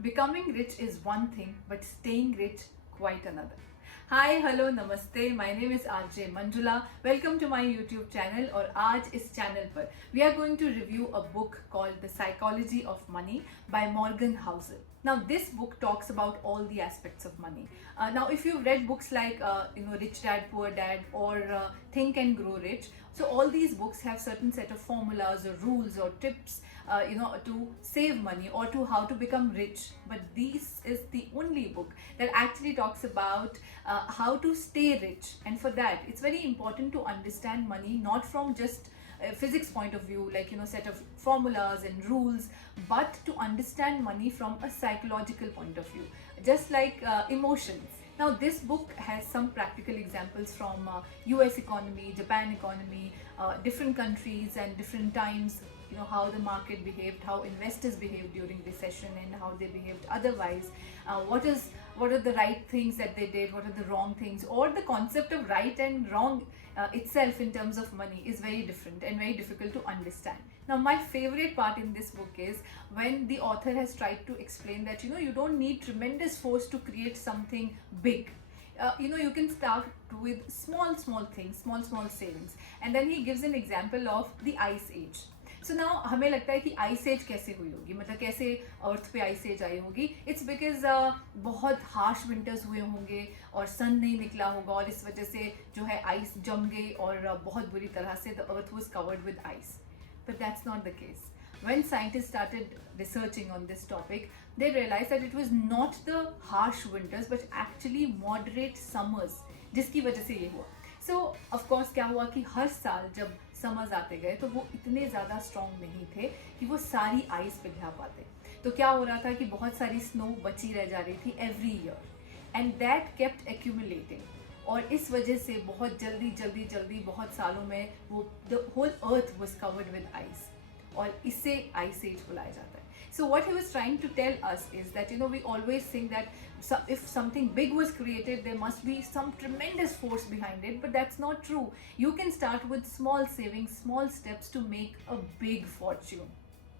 Becoming rich is one thing, but staying rich quite another. Hi, hello, namaste. My name is RJ Manjula. Welcome to my YouTube channel. और आज इस channel पर we are going to review a book called The Psychology of Money by Morgan Housel. Now, this book talks about all the aspects of money. Now, if you've read books like Rich Dad Poor Dad or Think and Grow Rich, so all these books have certain set of formulas or rules or tips to save money or to how to become rich. But this is the only book that actually talks about how to stay rich. And for that, it's very important to understand money not from just a physics point of view, like set of formulas and rules, but to understand money from a psychological point of view, just like emotions. Now, this book has some practical examples from US economy, Japan economy, different countries and different times, how the market behaved, how investors behaved during recession and how they behaved otherwise, what are the right things that they did, what are the wrong things, or the concept of right and wrong itself in terms of money is very different and very difficult to understand. Now, my favorite part in this book is when the author has tried to explain that you don't need tremendous force to create something big. You can start with small things, small savings, and then he gives an example of the ice age. So now हमें लगता है कि ice as कैसे हुई होगी, मतलब कैसे अर्थ पे आइस एज आई होगी. इट्स बिकॉज बहुत हार्श विंटर्स हुए होंगे और सन नहीं निकला होगा और इस वजह से जो है आइस जम गई और बहुत बुरी तरह से the earth was covered with ice. But that's not the case. When scientists started researching on this topic, they realized that it was not the harsh winters but actually moderate summers जिसकी वजह से ये हुआ. So of course क्या हुआ कि हर साल जब समर्स आते गए तो वो इतने ज़्यादा स्ट्रॉन्ग नहीं थे कि वो सारी आइस पिघला पाते. तो क्या हो रहा था कि बहुत सारी स्नो बची रह जा रही थी every year, and that kept accumulating. और इस वजह से बहुत जल्दी बहुत सालों में वो the whole earth was covered with ice, और इससे आइस एज बुलाया जाता है. So what he was trying to tell us is that we always think that if something big was created, there must be some tremendous force behind it, but that's not true. You can start with small savings, small steps to make a big fortune.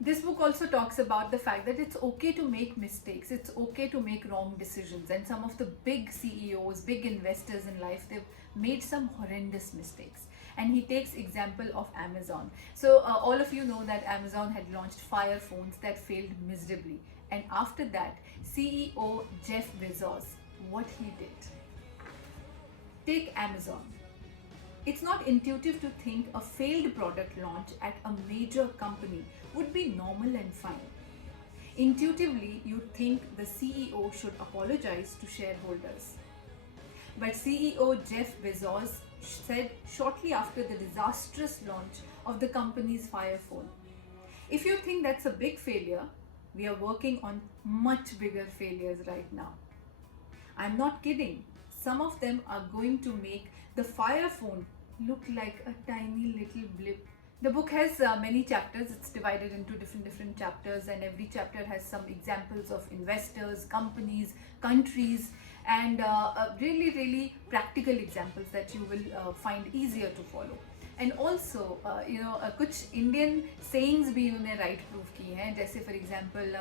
This book also talks about the fact that it's okay to make mistakes, it's okay to make wrong decisions, and some of the big CEOs, big investors in life, they've made some horrendous mistakes. And he takes example of Amazon. So all of you know that Amazon had launched Fire phones that failed miserably. And after that, CEO Jeff Bezos, what he did. Take Amazon. It's not intuitive to think a failed product launch at a major company would be normal and fine. Intuitively, you'd think the CEO should apologize to shareholders. But CEO Jeff Bezos said shortly after the disastrous launch of the company's Fire phone, "If you think that's a big failure, we are working on much bigger failures right now. I'm not kidding. Some of them are going to make the Fire phone look like a tiny little blip." The book has many chapters. It's divided into different chapters, and every chapter has some examples of investors, companies, countries, and really practical examples that you will find easier to follow. And also कुछ Indian sayings भी उन्होंने right proof की हैं, जैसे for example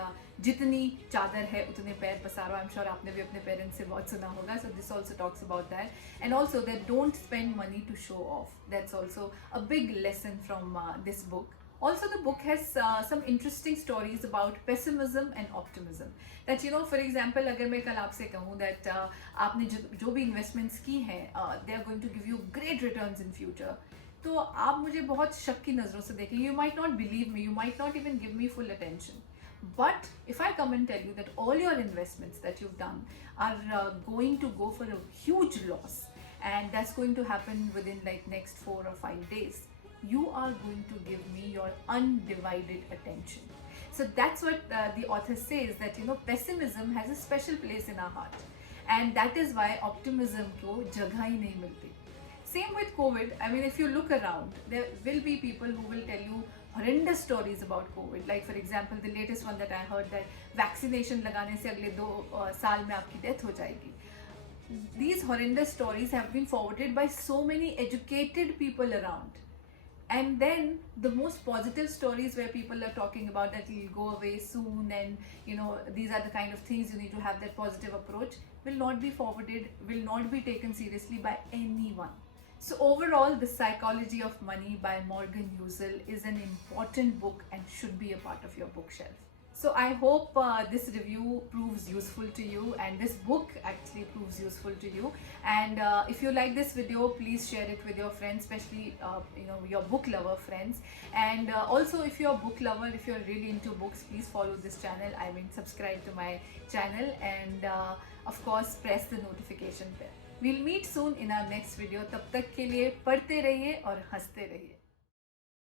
जितनी चादर है उतने पैर पसारो. I'm sure आपने भी अपने parents से बहुत सुना होगा. So this also talks about that. And also that don't spend money to show off. That's also a big lesson from this book. Also, the book has some interesting stories about pessimism and optimism. That for example, अगर मैं कल आपसे कहूँ that आपने जो भी investments की हैं, they are going to give you great returns in future, तो आप मुझे बहुत शक की नज़रों से देखें. You might not believe me, you might not even give me full attention. But if I come and tell you that all your investments that you've done are going to go for a huge loss, and that's going to happen within like next 4 or 5 days, you are going to give me your undivided attention. So that's what the author says, that pessimism has a special place in our heart, and that is why optimism को जगह ही नहीं मिलती. Same with COVID. I mean, if you look around, there will be people who will tell you horrendous stories about COVID. Like for example, the latest one that I heard, that vaccination लगाने से अगले 2 साल में आपकी death हो जाएगी. These horrendous stories have been forwarded by so many educated people around. And then the most positive stories where people are talking about that you'll go away soon, and these are the kind of things you need to have, that positive approach will not be forwarded, will not be taken seriously by anyone. So overall, The Psychology of Money by Morgan Housel is an important book and should be a part of your bookshelf. So I hope this review proves useful to you, and this book actually proves useful to you. And if you like this video, please share it with your friends, especially your book lover friends. And also, if you're a book lover, if you're really into books, please follow this channel. I mean, subscribe to my channel, and of course, press the notification bell. We'll meet soon in our next video. तब तक के लिए पढ़ते रहिए और हंसते रहिए.